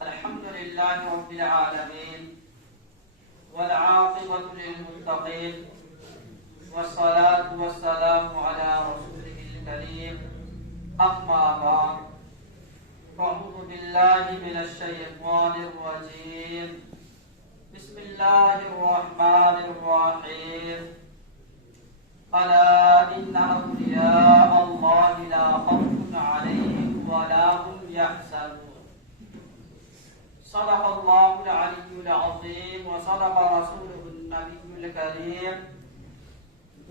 अल्हम्दुलिल्लाह रब्बिल आलमीन वल आक़िबतु लिल मुत्तक़ीन वस्सलातु वस्सलामु अला रसूलिल करीम अम्मा बाद अऊज़ु बिल्लाहि मिनश शैतानिर रजीम बिस्मिल्लाहिर रहमानिर रहीम अला इन्ना औलिया अल्लाहि ला खौफुन अलैहिम व ला हुम यहज़नून सदक़ल्लाहुल अलिय्युल अज़ीम व सदक़ रसूलुहुन नबियुल करीम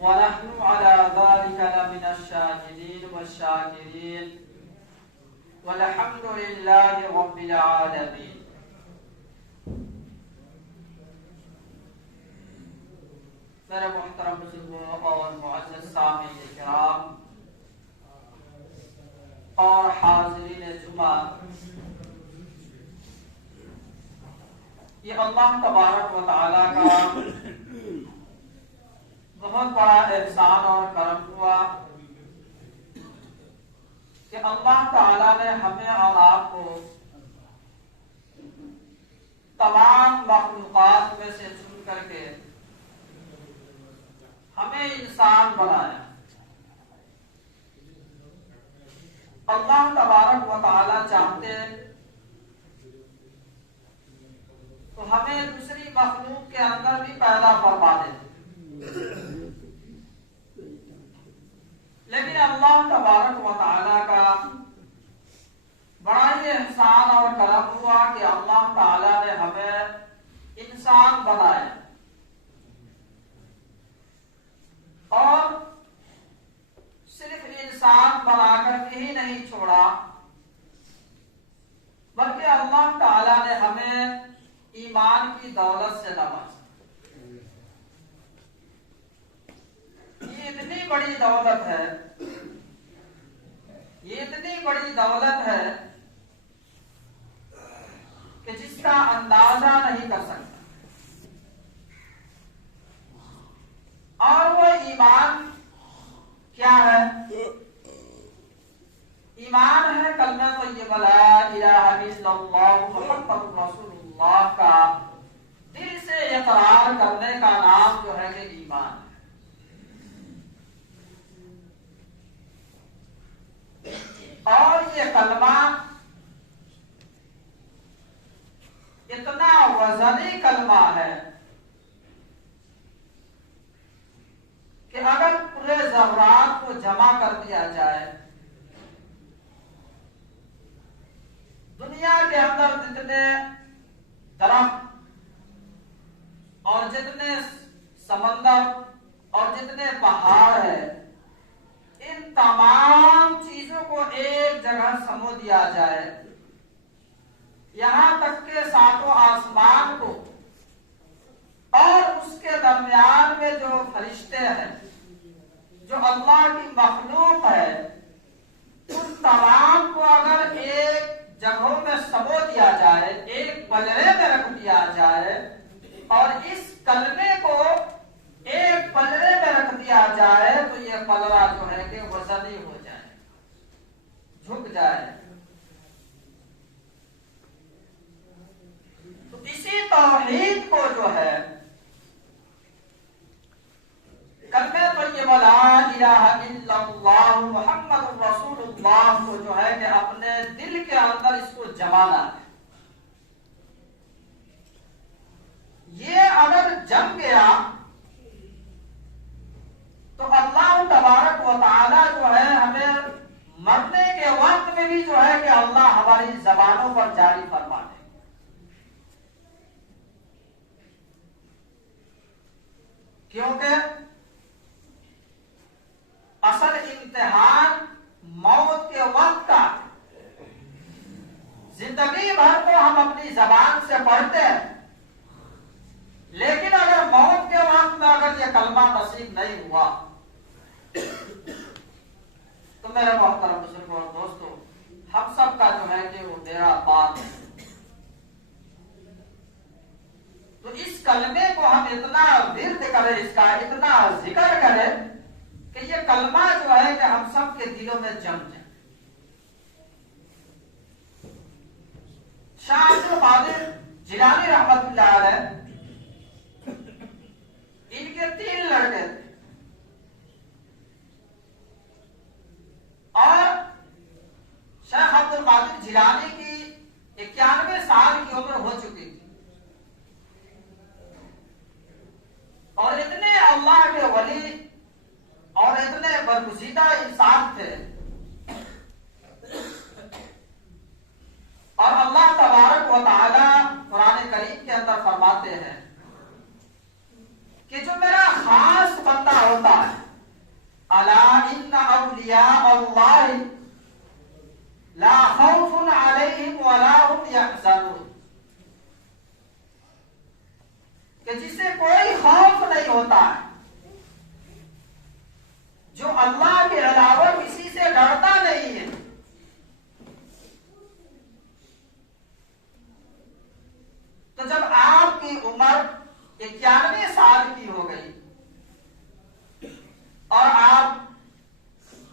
व नहनु अला ज़ालिका लमिनश शाहिदीन वश्शाकिरीन वल्हम्दुलिल्लाहि रब्बिल आलमीन। मेरे मोहतरम बुजुर्गों और मुअज़्ज़ज़ सामीन किराम और हाज़रीन जुमा, ये अल्लाह तबारक व तआला का बहुत बड़ा एहसान और करम हुआ कि अल्लाह ताला ने हमें और आपको तमाम मखलूक़ात में से चुन करके हमें इंसान बनाया। अल्लाह तबारक व तआला चाहते तो हमें दूसरी मखलूक के अंदर भी पैदा फरमा देते, लेकिन अल्लाह तबारक व तआला का बड़ा ही एहसान और करम हुआ कि अल्लाह ताला ने हमें इंसान बनाया और सिर्फ इंसान बनाकर के ही नहीं छोड़ा, बल्कि अल्लाह ताला ने हमें ईमान की दौलत से नवाजा। ये इतनी बड़ी दौलत है, ये इतनी बड़ी दौलत है कि जिसका अंदाजा नहीं कर सकता। और वो ईमान क्या है? ईमान है कलमा तय्यबा ला इलाहा इल्लल्लाह मुहम्मदुर रसूलुल्लाह का दिल से इकरार करने का नाम जो है कि ईमान है। और ये कलमा इतना वजनी कलमा है कि अगर पूरे ज़र्रात को जमा कर दिया जाए, दुनिया के अंदर जितने दरख्त और जितने समंदर और जितने पहाड़ है, इन तमाम चीजों को एक जगह समो दिया जाए, यहां तक के सातों आसमान को और उसके दरमियान में जो फरिश्ते हैं, जो अल्लाह की मखलूक है, उन तमाम को अगर एक जगहों में समो दिया जाए, एक पलड़े में रख दिया जाए और इस कलमे को एक पलड़े में रख दिया जाए, तो ये पलड़ा जो है कि वजनी हो जाए, झुक जाए। तो इसी तौहीद को जो है कलमे तय्यबा ला इलाहा इल्लल्लाह मुहम्मदुर रसूलुल्लाह को जो है कि अपने दिल के अंदर इसको जमाना है। ये अगर जम गया तो अल्लाह तबारक व तआला जो है हमें मरने के वक्त में भी जो है कि अल्लाह हमारी जबानों पर जारी फरमा दे। क्योंकि असल इम्तिहान मौत के वक्त का, जिंदगी भर को हम अपनी जबान से पढ़ते हैं, लेकिन अगर मौत के वक्त में अगर ये कलमा नसीब नहीं हुआ तो मेरे मोहतरम बुजुर्गों और दोस्तों, हम सब का जो है कि वो बेड़ा पार है। तो इस कलमे को हम इतना विर्द करें, इसका इतना जिक्र करें कि ये कलमा जो है कि हम सब के दिलों में जम जाए। शाह अब्दुल कादिर जिलानी रहमतुल्लाह अलैह, इनके 3 लड़के थे और शेख अब्दुल कादिर जिलानी की 91 साल की उम्र हो चुकी थी और इतने अल्लाह के वली और इतने बरगुज़ीदा इंसान थे और अल्लाह तबारक व तआला कुरान करीम के अंदर फरमाते हैं कि जो मेरा खास बंदा होता है, अला इन्ना औलिया अल्लाह ला खौफुन अलैहिम वला हुम यहज़नून, कि जिसे कोई खौफ नहीं होता है, जो अल्लाह के अलावा किसी से डरता नहीं है। तो जब आपकी उम्र 91 साल की हो गई और आप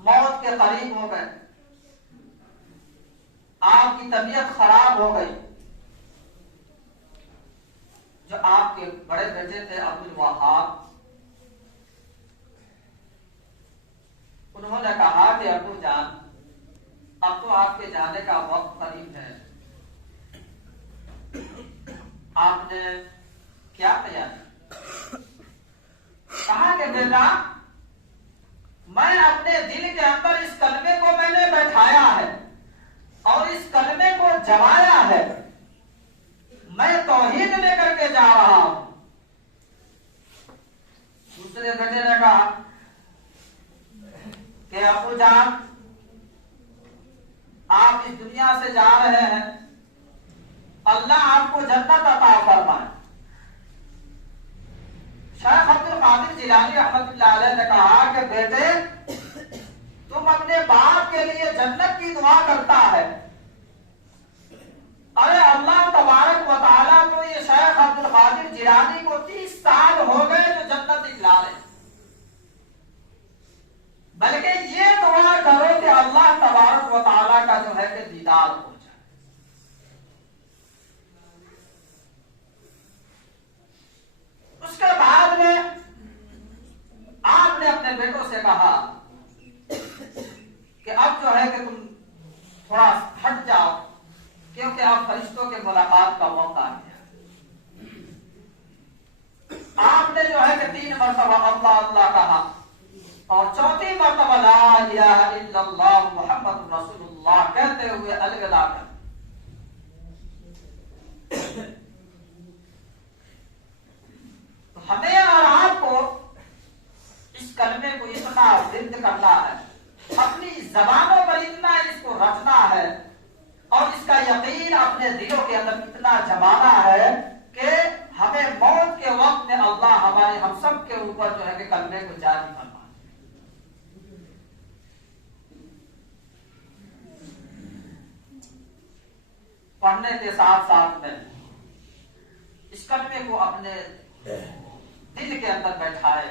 मौत के करीब हो गए, आपकी तबीयत खराब हो गई, जो आपके बड़े बेटे थे अब्दुल वहाब, उन्होंने कहा कि अब्बू जान, अब तो आपके जाने का वक्त करीब है, आपने क्या तैयारी? कहा कि बेटा, मैं अपने दिल के अंदर इस कलमे को मैंने बैठाया है और इस कलमे को जमाया है, मैं तौहीद लेकर के जा रहा हूं। दूसरे बेटे ने कहा कि अब्बू जान, आप इस दुनिया से जा रहे हैं, अल्लाह आपको जन्नत अता फरमाए। शेख अब्दुल कादिर जिलानी रहमतुल्लाह अलैह ने कहा कि बेटे, तुम अपने बाप के लिए जन्नत की दुआ करता है, अरे अल्लाह तबारक व तआला को ये शेख अब्दुल कादिर जिलानी को 30 साल हो गए जो जन्नत दिखला रहे, बल्कि ये दुआ करो कि अल्लाह तबारक व तआला का जो है कि दीदार हो जाए। उसके बाद में आपने अपने बेटों से कहा कि अब जो है कि तुम थोड़ा हट जाओ, क्योंकि अब फरिश्तों के मुलाकात का मौका आ गया। आपने जो है कि 3 मरतबा अल्लाह अल्लाह कहा और 4थी मरतबा ला इलाहा इल्लल्लाह मुहम्मदुर रसूलुल्लाह कहते हुए अलविदा कर। तो हमें और आपको इस कलमे को इतना जिद्द करना है, अपनी जबानों पर इतना इसको रखना है और इसका यकीन अपने दिलों के अंदर इतना जमाना है कि हमें मौत के वक्त में अल्लाह हमारे हम सब के ऊपर जो है कि कलमे को जारी फरमाए। पढ़ने के साथ साथ में इस कलमे को अपने दिल के अंदर बैठाए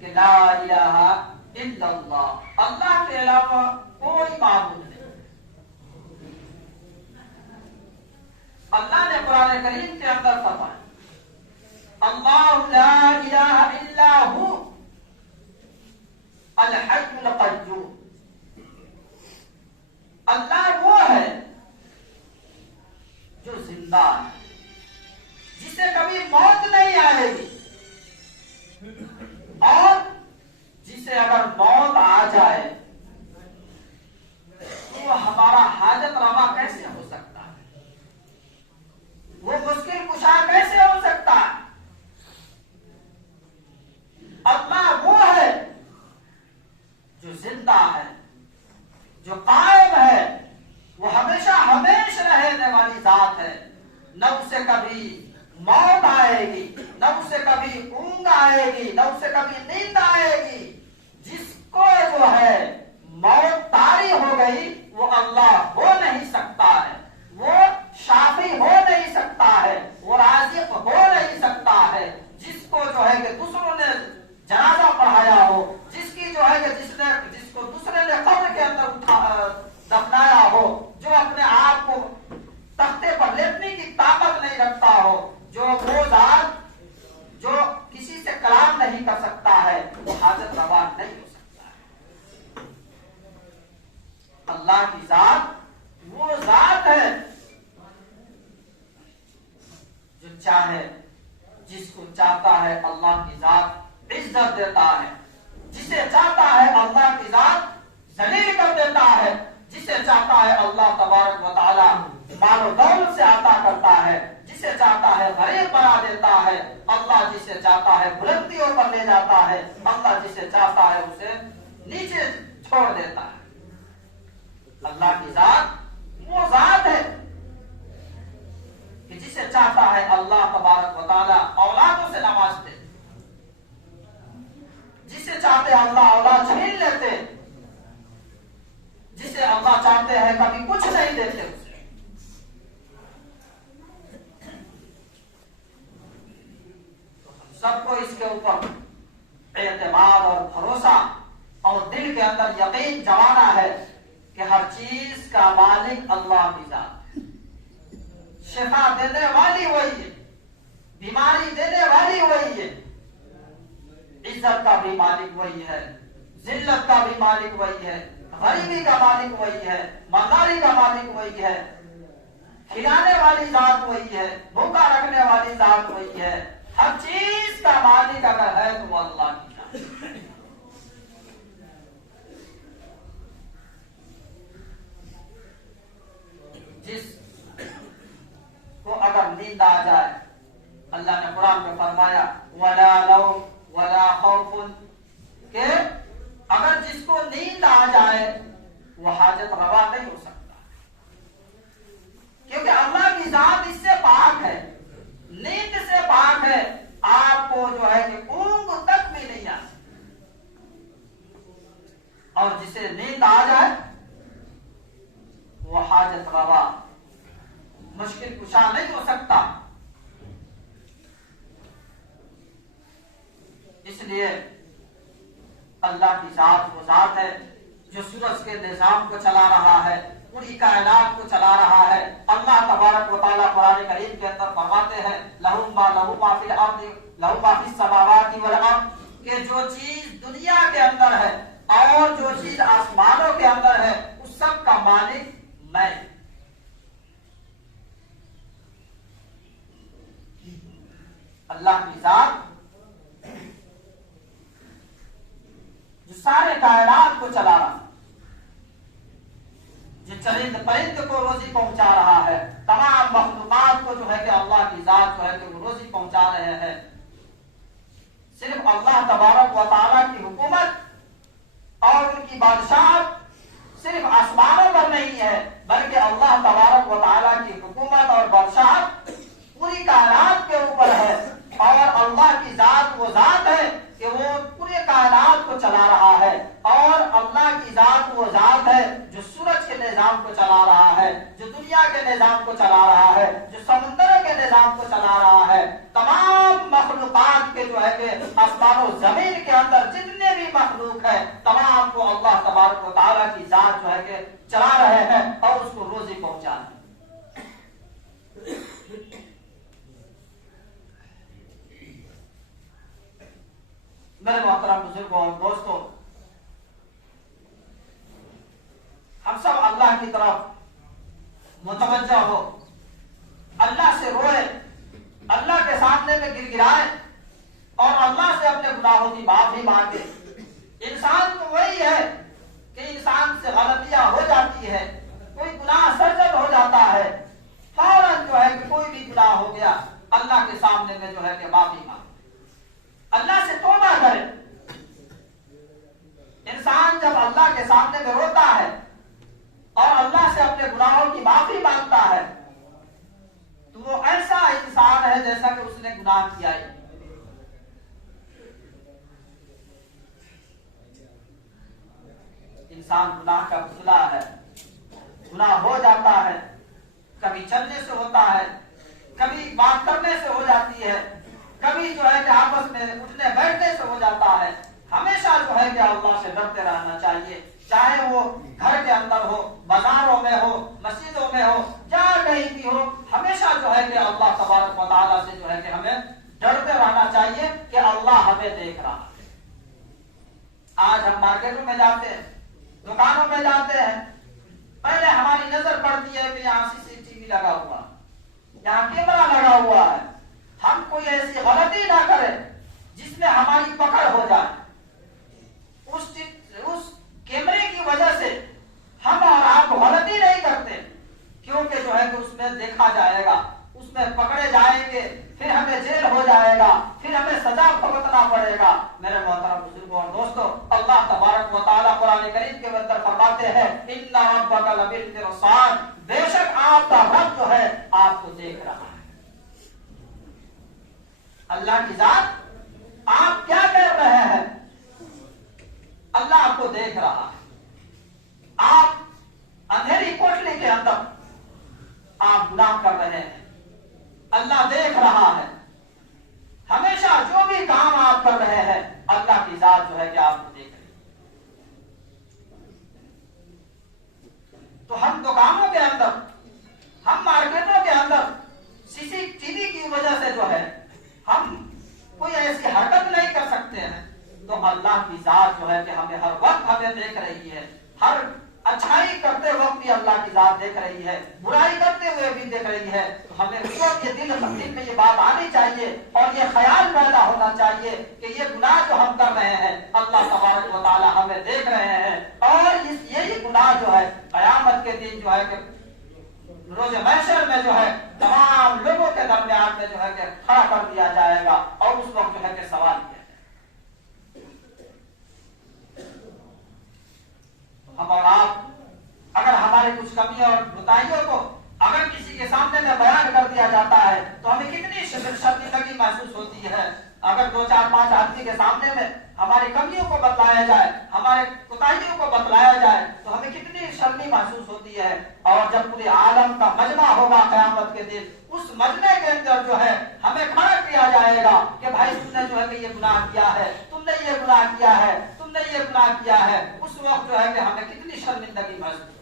कि ला इलाहा इल्लल्लाह, अल्लाह के अलावा कोई माबूद नहीं। अल्लाह ने कुरान करीम के अंदर फरमाया, अल्लाहु ला इलाहा इल्ला हु अल हय्युल क़य्यूम, अल्लाह वो है जो जिंदा है, जिसे कभी मौत नहीं आएगी और जिसे अगर मौत आ जाए तो वो हमारा हाजत रवा कैसे हो सकता है, वो मुश्किल कुशा कैसे हो सकता है। अल्लाह वो है जो जिंदा है, जो कायम है, वो हमेशा हमेशा रहने वाली जात है। न उसे कभी मौत आएगी, न उसे कभी ऊंघ आएगी, न उसे कभी नींद आएगी। जिसको जो है मौत तारी हो गई वो अल्लाह हो नहीं सकता है, वो शाफी हो नहीं सकता है, वो राज़िक हो नहीं सकता है। जिसको जो है कि दूसरों ने जनाजा पढ़ाया हो, जिसकी जो है कि जिसको दूसरे ने कब्र के अंदर दफनाया हो, जो अपने अल्लाह की जात वो जात है जो चाहे, जिसको चाहता है अल्लाह की जात इज्जत देता है, जिसे चाहता है अल्लाह की जात जलील कर देता है, जिसे चाहता है अल्लाह तबारक व तआला मालो दौलत से अता करता है, जिसे चाहता है गरीब बना देता है, अल्लाह जिसे चाहता है बुलंदियों पर ले जाता है, अल्लाह जिसे चाहता है उसे नीचे छोड़ देता है। अल्लाह की जात वो जात है कि जिसे चाहता है अल्लाह तबारक व तआला औलादों से नवाजते, जिसे चाहते हैं अल्लाह औलाद छीन लेते, जिसे अल्लाह चाहते हैं कभी कुछ नहीं देते उसे। तो हम सबको इसके ऊपर एतमाद और भरोसा और दिल के अंदर यकीन जमाना है कि हर चीज का मालिक अल्लाह की जात, शिफा देने वाली वही है, बीमारी देने वाली वही है, इज्जत का भी मालिक वही है, जिल्लत का भी मालिक वही है, गरीबी का मालिक वही है, मालदारी का मालिक वही है, खिलाने वाली जात वही है, भूखा रखने वाली जात वही है, हर चीज का मालिक अगर है तो वो अल्लाह की जात। जिस को अगर नींद आ जाए, अल्लाह ने कुरान में फरमाया वला नौम वला खौफुन, के अगर जिसको नींद आ जाए वो हाजत रवा नहीं हो सकता, क्योंकि अल्लाह की जात इससे पाक है, नींद से पाक है, आपको जो है कि ऊंघ तक भी नहीं आ सकती। और जिसे नींद आ जाए वो हाजत रवा, मुश्किल कुशा नहीं हो सकता। इसलिए अल्लाह की जात वो जात है जो सूरज के निजाम को चला रहा है, पूरी कायनात को चला रहा है। अल्लाह तबारक व तआला कुरान करीम के अंदर फरमाते हैं लहू मा फिल अर्दि लहू मा फिस समावाति वल अर्द, कि जो चीज दुनिया के अंदर है और जो चीज आसमानों के अंदर है उस सब का मालिक मैं। अल्लाह की जात जो सारे कायनात को चला रहा, जो चरिंद परिंद को रोजी पहुंचा रहा है, तमाम मखलूकात को जो है कि अल्लाह की जात जो है कि वो रोजी पहुंचा रहे हैं। सिर्फ अल्लाह तबारक व तआला की हुकूमत और उनकी बादशाहत सिर्फ आसमानों पर नहीं है, बल्कि अल्लाह तबारक व तआला की हुकूमत और बादशाहत पूरी कायनात के ऊपर है। और अल्लाह की जात वो जात है कि वो पूरे कायनात को चला रहा है, और अल्लाह की जात वो जात है जो सूरज के निजाम को चला रहा है, जो दुनिया के निजाम को चला रहा है, जो समुद्र के निजाम को चला रहा है। तमाम मखलूकात के जो है कि आसमानों जमीन के अंदर जितने भी मखलूक है तमाम को अल्लाह तबारक व तआला की जात जो है कि चला रहे हैं और उसको रोजी पहुंचा रहे हैं। मेरे मोहतरम बुजुर्गों और दोस्तों, हम सब अल्लाह की तरफ मुतवज्जह हो, अल्लाह से रोए, अल्लाह के सामने में गिड़गिड़ाए और अल्लाह से अपने गुनाहों की माफी मांगे। इंसान तो वही है कि इंसान से गलतियां हो जाती है, कोई गुनाह सर्जन हो जाता है, फौरन जो है कि कोई भी गुनाह हो गया अल्लाह के सामने में जो है कि माफी मांगे, अल्लाह से तौबा करे। इंसान जब अल्लाह के सामने में रोता है और अल्लाह से अपने गुनाहों की माफी मांगता है तो वो ऐसा इंसान है जैसा कि उसने गुनाह किया ही। इंसान गुनाह का पुतला है, गुनाह हो जाता है, कभी चलने से होता है, कभी बात करने से हो जाती है, कभी जो है कि आपस में उठने बैठने से हो जाता है। हमेशा जो है कि अल्लाह से डरते रहना चाहिए, चाहे वो घर के अंदर हो, बाजारों में हो, मस्जिदों में हो, जहाँ कहीं भी हो, हमेशा जो है कि अल्लाह तबारक व तआला से जो है कि हमें डरते रहना चाहिए कि अल्लाह हमें देख रहा है। आज हम मार्केटों में जाते हैं, दुकानों में जाते हैं, पहले हमारी नजर पड़ती है कि यहाँ सीसीटीवी लगा हुआ, यहाँ कैमरा लगा हुआ है, हम कोई ऐसी गलती ना करें जिसमें हमारी पकड़ हो जाए। उस कैमरे की वजह से हम और आप गलती नहीं करते, क्योंकि जो है कि उसमें देखा जाएगा, उसमें पकड़े जाएंगे, फिर हमें जेल हो जाएगा, फिर हमें सजा भुगतना पड़ेगा। मेरे मोहतरम बुजुर्गों और दोस्तों, अल्लाह तबारक व तआला कुरान करीम के अंदर फरमाते हैं, इन्ना रब्बका लबिल-मिरसाद, बेशक आपका रब जो है आपको देख रहा है। अल्लाह की जात, आप क्या कर रहे हैं, अल्लाह आपको देख रहा है। आप अंधेरी कोठरी के अंदर आप गुनाह कर रहे हैं, अल्लाह देख रहा है। हमेशा जो भी काम आप कर रहे हैं, अल्लाह की जात जो है कि आपको देख रही है। तो हम दुकानों के अंदर, हम मार्केटों के अंदर सीसीटीवी की वजह से जो है हम कोई ऐसी हरकत नहीं कर सकते हैं, तो अल्लाह की जात जो है कि हमें हर वक्त हमें देख रही है। हर अच्छाई करते वक्त भी अल्लाह की जात देख रही है, बुराई करते हुए भी देख रही है। तो हमें उस वक्त ये दिल में ये बात आनी चाहिए और ये ख्याल पैदा होना चाहिए कि ये गुनाह जो हम कर रहे हैं, अल्लाह तबारक व तआला हमें देख रहे हैं, और यही गुनाह जो है कयामत के दिन जो है कि रोज महशर में जो है तमाम लोगों के दरमियान में जो है कि खड़ा कर दिया जाएगा, और उस वक्त जो है कि सवाल किया हम और आप, अगर हमारी कुछ कमियों और बुराइयों को अगर किसी के सामने में बयान कर दिया जाता है तो हमें कितनी शर्मिंदगी महसूस होती है। अगर 2-4-5 आदमी के सामने में हमारी कमियों को बतलाया जाए, हमारे कोताहियों को बतलाया जाए, तो हमें कितनी शर्मी महसूस होती है। और जब पूरे आलम का मजमा होगा क़यामत के दिन, उस मजमे के अंदर जो है हमें खड़ा किया जाएगा कि भाई तुमने जो है कि ये गुनाह किया है, तुमने ये गुनाह किया है, तुमने ये गुनाह किया है। उस वक्त जो है कि हमें कितनी शर्मिंदगी महसूस।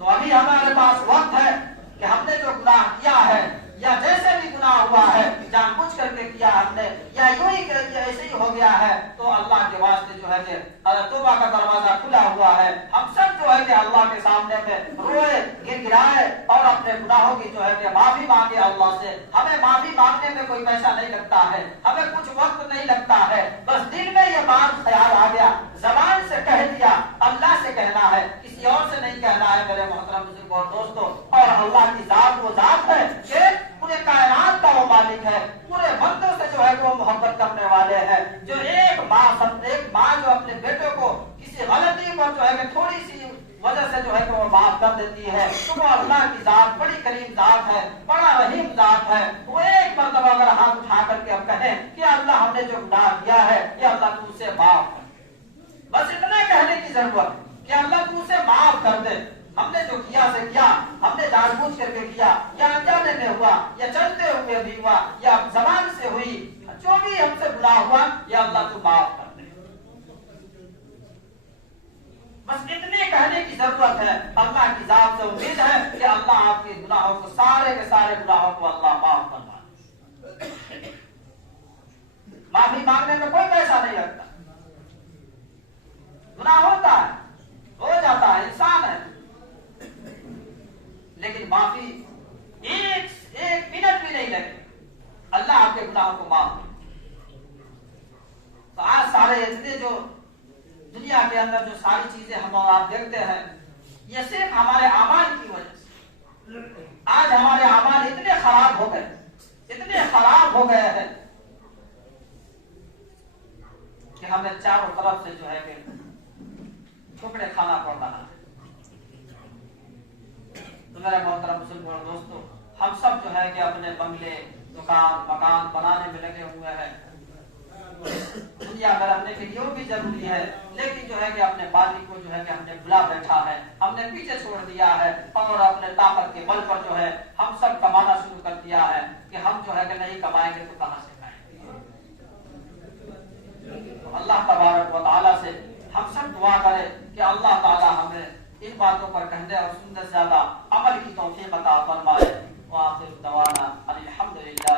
तो अभी हमारे पास वक्त है कि हमने जो गुनाह किया है, या जैसे भी गुनाह हुआ है, जानबूझ करके किया हमने, या यूं ही ऐसे ही हो गया है, तो अल्लाह के वास्ते जो है कि तौबा का दरवाजा खुला हुआ है। हम सब जो है कि अल्लाह के सामने में रोए, गिड़गिड़ाए और अपने गुनाहों की जो है कि माफी मांगे अल्लाह से। हमें माफी मांगने में कोई पैसा नहीं लगता है, हमें कुछ वक्त नहीं लगता है, बस दिल में ये बात ख्याल आ गया, जबान से कह दिया, अल्लाह से कहना है, किसी और से नहीं कहना है। मेरे मोहतरम बुजुर्गों और दोस्तों, और अल्लाह की जात वो जात है कि पूरे कायनात का वो मालिक है, पूरे बंदों से जो है वो मोहब्बत करने वाले हैं। जो एक माँ जो अपने बेटे को किसी गलती पर जो है कि थोड़ी सी वजह से जो है कि वो माफ कर देती है, तो वो अल्लाह की जात बड़ी करीम जात है, बड़ा रहीम जात है। वो एक मरतबा अगर हाथ उठा करके हम कहें कि अल्लाह हमने जो गुनाह किया है, ये अल्लाह तू उसे माफ कर, बस इतना कहने की जरूरत कि अल्लाह तू उसे माफ कर दे। हमने जो किया से किया, हमने जानबूझ करके किया, या अनजाने में हुआ, या चलते हुए भी हुआ, या जबान से हुई, जो भी हमसे गुनाह हुआ, या अल्लाह तू माफ कर दे। बस इतने कहने की जरूरत है। अल्लाह की जात से उम्मीद है कि अल्लाह आपके गुनाहों को, सारे के सारे गुनाहों को अल्लाह माफ करवा। माफी मांगने में कोई पैसा नहीं लगता। गुनाह होता है, हो जाता है, इंसान है, लेकिन माफी एक मिनट भी नहीं लगे, अल्लाह आपके गुनाहों को माफ करे। तो आज सारे इतने जो दुनिया के अंदर जो सारी चीजें हम और आप देखते हैं, ये सिर्फ हमारे अमाल की वजह से। आज हमारे अमाल इतने खराब हो गए, इतने खराब हो गए हैं कि हमें चारों तरफ से जो है कि ठोकरे खाना पड़ रहा है। तो मेरे मोहतरम बुजुर्ग और दोस्तों, हम सब जो है कि अपने बंगले, दुकान, मकान बनाने में लगे हुए हैं। दुनिया में रहने के लिए भी जरूरी है, लेकिन जो है कि अपने मालिक को जो है कि हमने भुला बैठा है, हमने पीछे छोड़ दिया है, और अपने ताकत के बल पर जो है हम सब कमाना शुरू कर दिया है कि हम जो है कि नहीं कमाएंगे तो कहां से खाएंगे। तो अल्लाह तबारक व तआला से हम सब दुआ करें कि अल्लाह ताला हमें इन बातों पर कहने और सुनने से ज्यादा अमल की तौफीक अता फरमाए। व आखिर दवाना अल्हम्दुलिल्लाह।